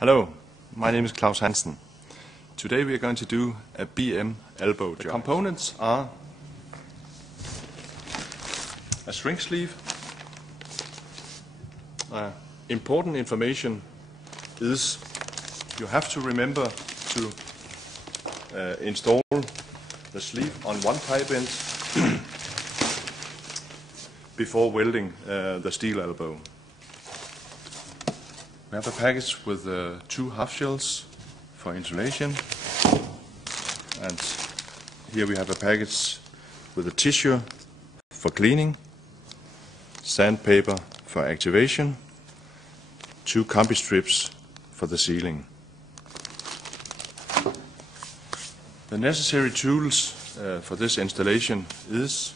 Hello, my name is Klaus Hansen. Today we are going to do a BM elbow joint. The components are a shrink sleeve. Important information is you have to remember to install the sleeve on one pipe end before welding the steel elbow. We have a package with 2 half shells for insulation, and here we have a package with a tissue for cleaning, sandpaper for activation, 2 combi strips for the sealing. The necessary tools for this installation is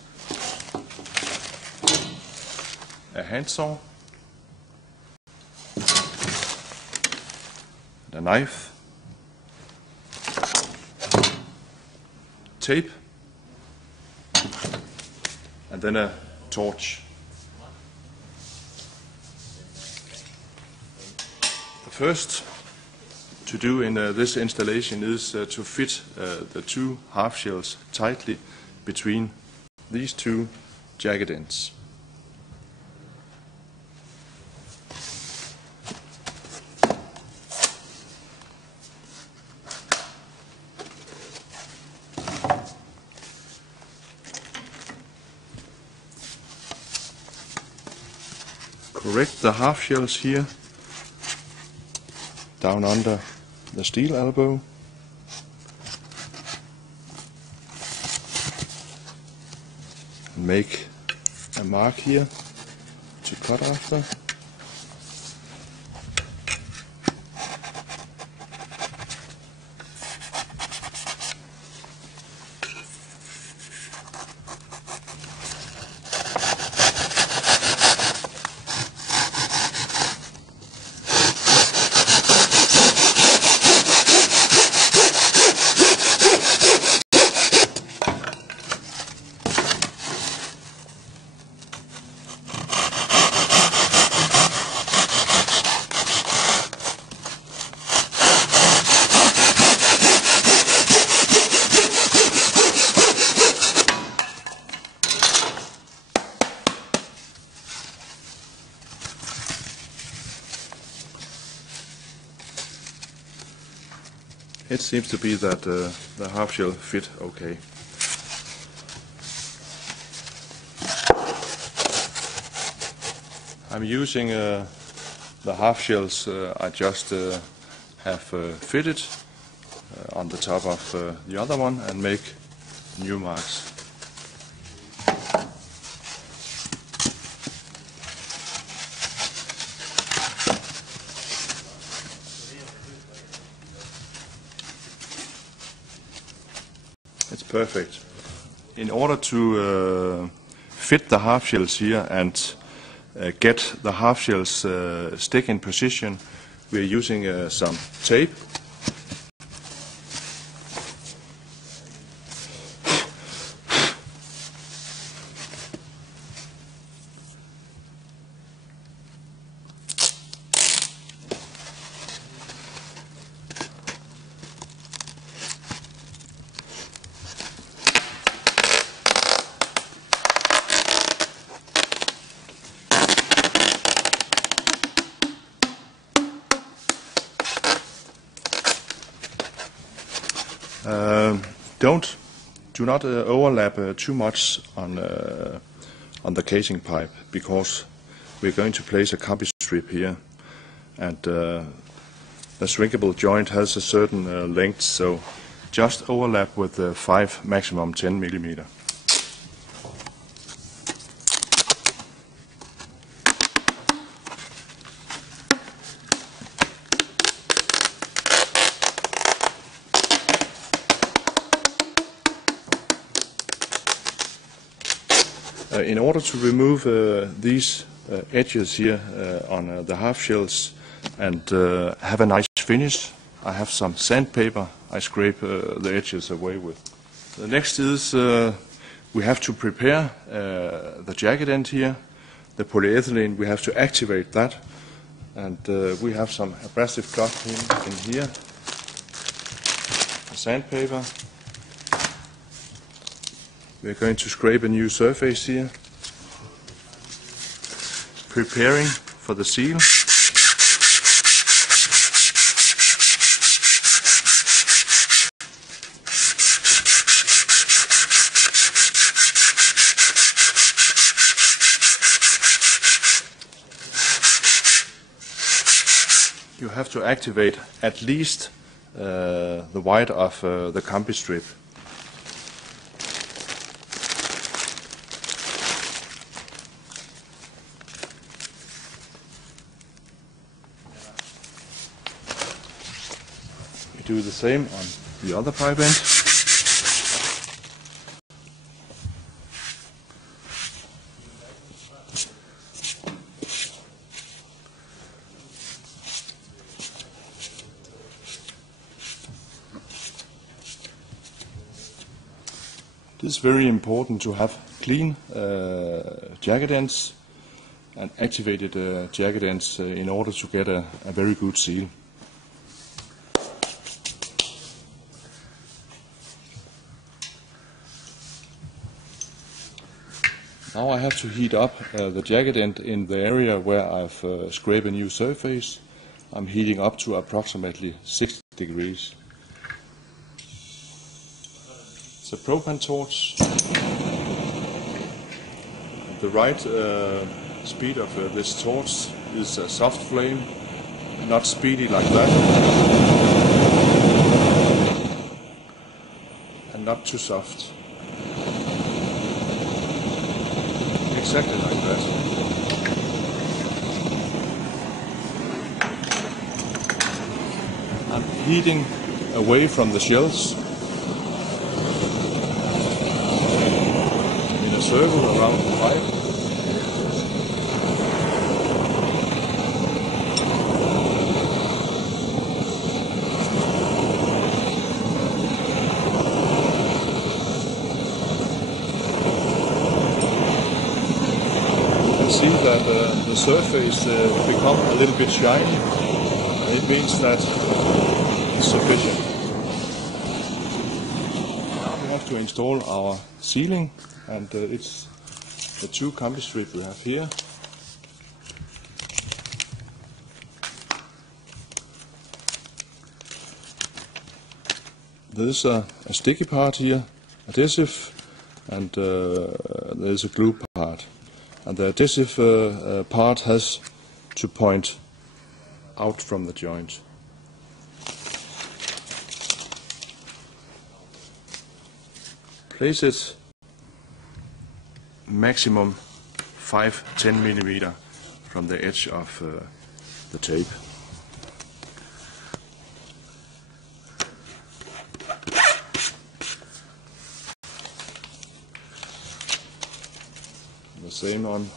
a handsaw, a knife, tape, and then a torch. The first to do in this installation is to fit the 2 half shells tightly between these 2 jagged ends. Correct the half shells here down under the steel elbow. Make a mark here to cut after. It seems to be that the half shell fit okay. I'm using the half shells I just have fitted on the top of the other one and make new marks. It's perfect. In order to fit the half shells here and get the half shells stick in position, we are using some tape. Do not overlap too much on the casing pipe, because we're going to place a combi strip here, and the shrinkable joint has a certain length, so just overlap with 5, maximum 10 millimeter. In order to remove these edges here on the half shells and have a nice finish, I have some sandpaper I scrape the edges away with. The next is we have to prepare the jagged end here. The polyethylene, we have to activate that and we have some abrasive cloth in here, sandpaper. We're going to scrape a new surface here, preparing for the seal. You have to activate at least the white of the combi strip. We do the same on the other pipe end. It is very important to have clean jacket ends and activated jacket ends in order to get a very good seal. Now I have to heat up the jacket end in the area where I've scraped a new surface. I'm heating up to approximately 60 degrees. It's a propane torch. The right speed of this torch is a soft flame, not speedy like that, and not too soft. Exactly like that. I'm heating away from the shells in a circle around the pipe. See that the surface become a little bit shiny. It means that it's sufficient. Now we have to install our sealing, and it's the two combi strips we have here. There's a sticky part here, adhesive, and there's a glue part. And the adhesive part has to point out from the joint. Place it maximum 5-10 millimeter from the edge of the tape. The same on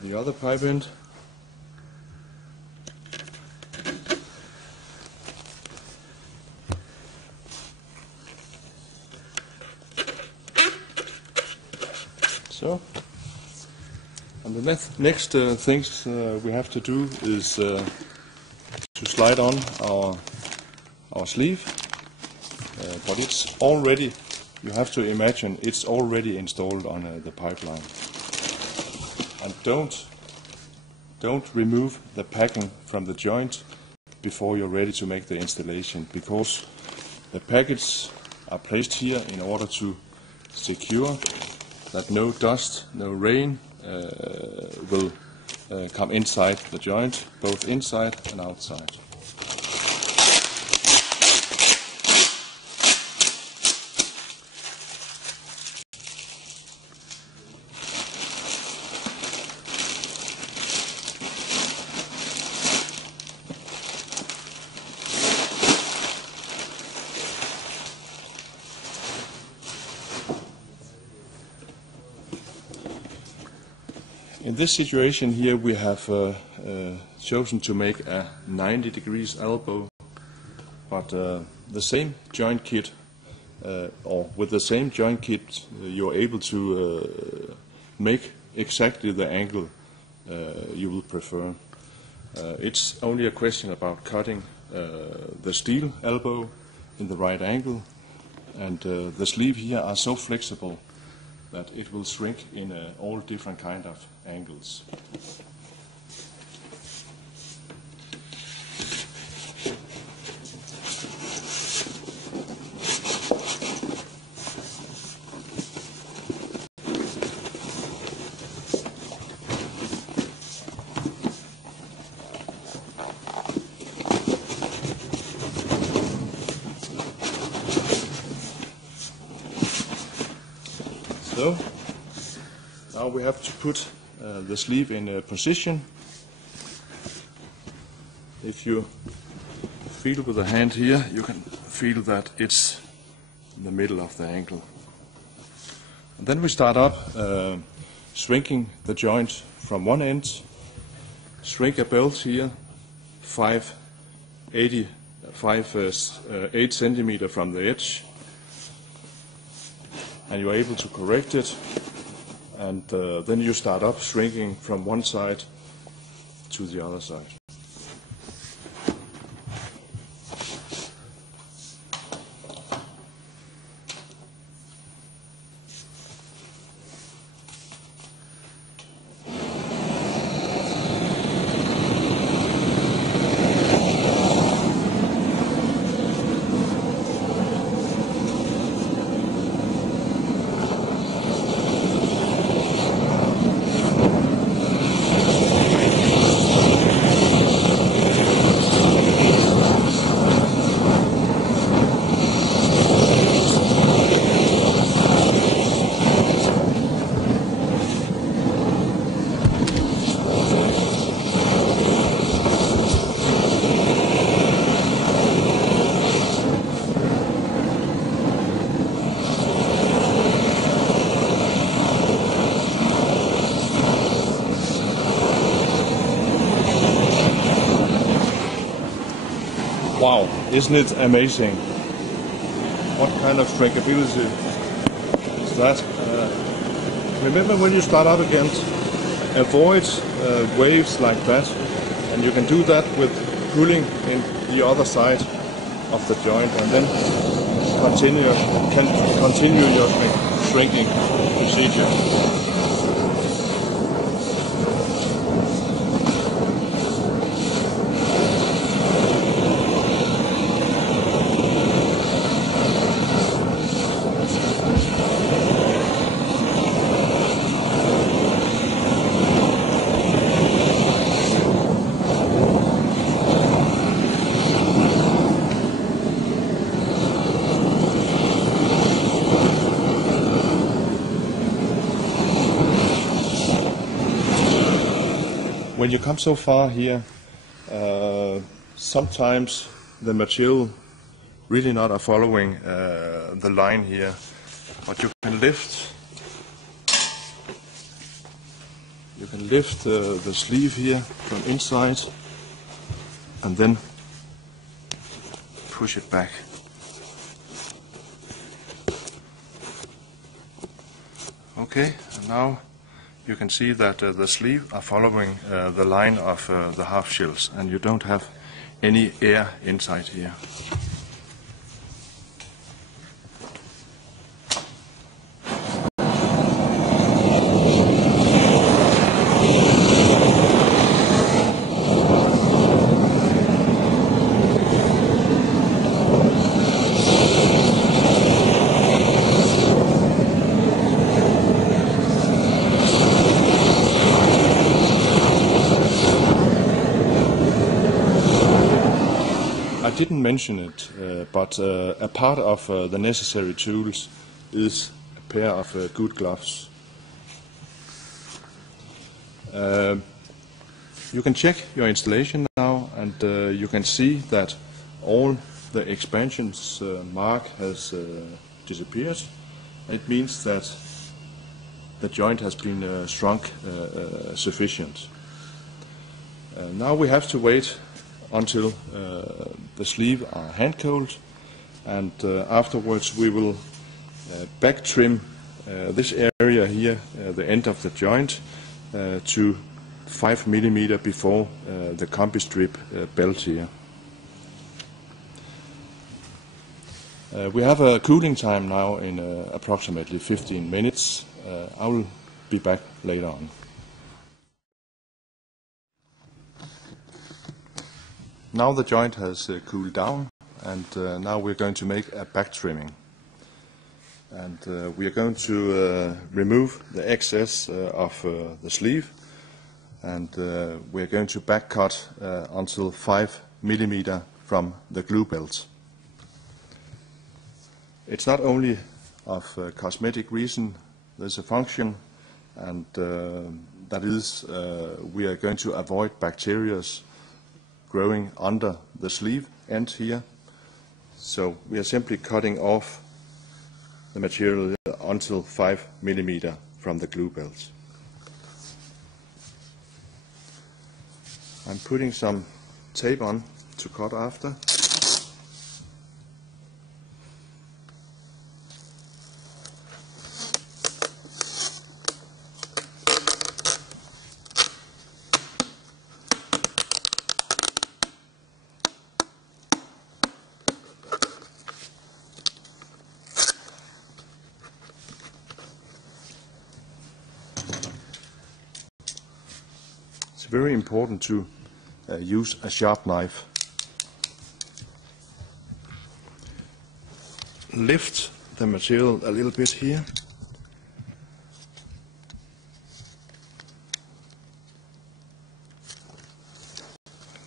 the other pipe end. So, and the next things we have to do is to slide on our sleeve, but it's already, you have to imagine it's already installed on the pipeline. And don't remove the packing from the joint before you're ready to make the installation, because the packets are placed here in order to secure that no dust, no rain will come inside the joint, both inside and outside. In this situation here we have chosen to make a 90 degrees elbow, but the same joint kit, or with the same joint kit, you're able to make exactly the angle you will prefer. It's only a question about cutting the steel elbow in the right angle, and the sleeve here are so flexible that it will shrink in all different kind of angles. So, now we have to put the sleeve in a position. If you feel with the hand here, you can feel that it's in the middle of the angle. And then we start up shrinking the joint from one end, shrink a belt here, 8 centimeter from the edge, and you're able to correct it, and then you start up shrinking from one side to the other side. Wow, isn't it amazing? What kind of shrinkability is that? Remember, when you start up again, avoid waves like that, and you can do that with pulling in the other side of the joint, and then continue your shrinking procedure. When you come so far here, sometimes the material really not are following the line here, but you can lift the sleeve here from inside and then push it back. Okay, and now you can see that the sleeve are following the line of the half shells, and you don't have any air inside here. I didn't mention it, but a part of the necessary tools is a pair of good gloves. You can check your installation now, and you can see that all the expansions mark has disappeared. It means that the joint has been shrunk sufficient. Now we have to wait until the sleeve are hand cold, and afterwards we will back trim this area here, the end of the joint, to 5 millimeter before the combi strip belt here. We have a cooling time now in approximately 15 minutes. I will be back later on. Now the joint has cooled down, and now we're going to make a back trimming. And we are going to remove the excess of the sleeve, and we are going to back cut until 5 millimeter from the glue belt. It's not only of cosmetic reason, there's a function, and that is we are going to avoid bacteria growing under the sleeve end here. So we are simply cutting off the material until 5 millimeter from the glue belt. I'm putting some tape on to cut after. It's very important to use a sharp knife. Lift the material a little bit here.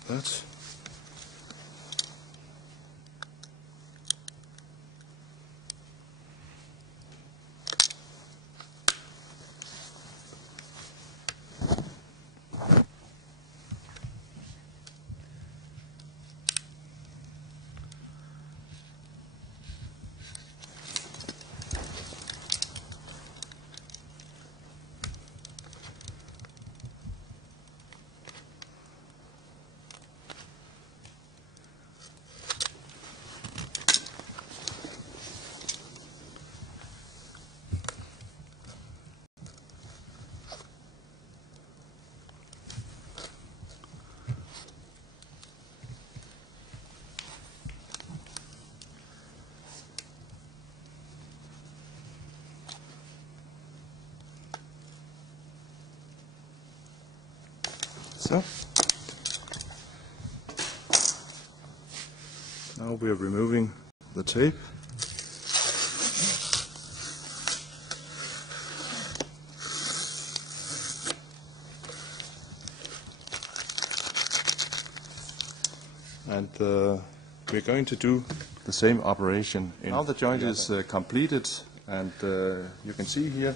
That. So, now we are removing the tape. And we're going to do the same operation. Now the joint is completed, and you can see here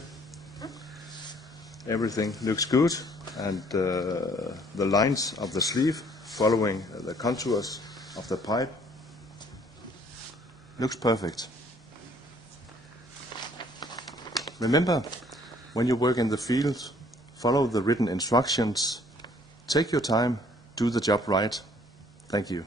everything looks good, and the lines of the sleeve following the contours of the pipe looks perfect. Remember, when you work in the field, follow the written instructions, take your time, do the job right. Thank you.